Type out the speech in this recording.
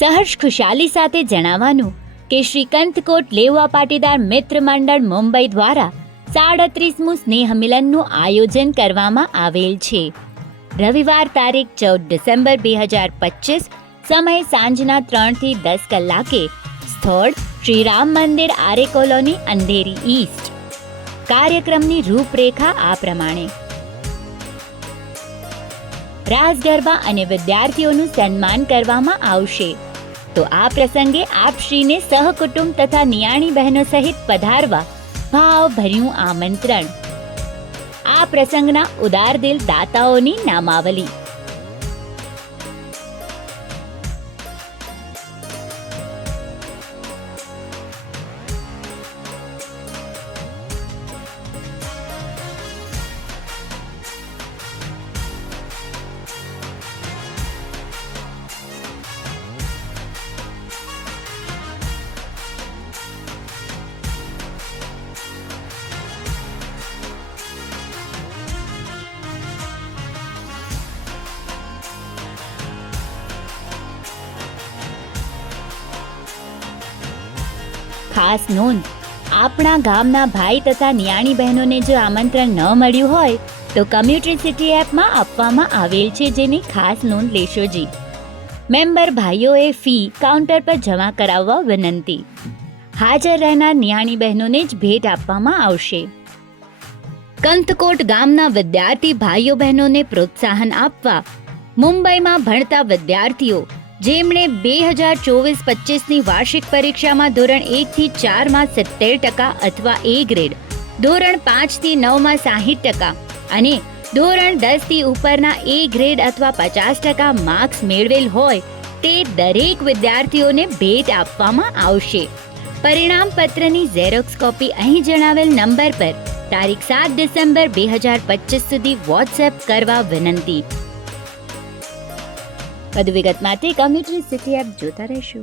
સહર્ષ ખુશાલી સાથે જણાવવાનું કે શ્રી કંથકોટ લેવા પાટીદાર મિત્ર મંડળ મુંબઈ દ્વારા 37મું સ્નેહ મિલનનું આયોજન કરવામાં આવેલ છે. રવિવાર તારીખ 14 ડિસેમ્બર 2025, સમય સાંજના 3 થી 10 કલાકે. સ્થળ શ્રી રામ મંદિર, આરે કોલોની, અંધેરી ઈસ્ટ. કાર્યક્રમની રૂપરેખા આ પ્રમાણે: રાસ ગરબા અને વિદ્યાર્થીઓનું સન્માન કરવામાં આવશે. તો આ પ્રસંગે આપશ્રીને સહકુટુંબ તથા નિયાણી બહેનો સહિત પધારવા ભાવભર્યું આમંત્રણ. આ પ્રસંગના ઉદારદિલ દાતાઓની નામાવલી. ખાસ નોંધ: આપણા ગામના ભાઈ તથા નિયાણી બહેનોને જો આમંત્રણ ન મળ્યું હોય તો કમ્યુનિટી સિટી એપમાં આપવામાં આવેલ છે, જેની ખાસ નોંધ લેશોજી. મેમ્બર ભાઈઓએ ફી કાઉન્ટર પર જમા કરાવવા વિનંતી. હાજર રહેનાર નિયાણી બહેનોને જ ભેટ આપવામાં આવશે. કંથકોટ ગામના વિદ્યાર્થી ભાઈઓ બહેનોને પ્રોત્સાહન આપવા મુંબઈમાં ભણતા વિદ્યાર્થીઓ જેમણે 2024-25ની વાર્ષિક પરીક્ષામાં ધોરણ 1 થી 4માં 70% અથવા A ગ્રેડ, ધોરણ 5 થી 9માં 60% અને ધોરણ 10 થી ઉપરના A ગ્રેડ અથવા 50% માર્ક્સ મેળવેલ હોય તે દરેક વિદ્યાર્થીઓને ભેટ આપવામાં આવશે. પરિણામ પત્રની ઝેરોક્સ કોપી અહીં જણાવેલ નંબર પર તારીખ 7 ડિસેમ્બર 2025 સુધી વોટ્સએપ કરવા વિનંતી. વધુ વિગત માટે કમ્યુનિટી સિટી એપ જોતા રહેશો.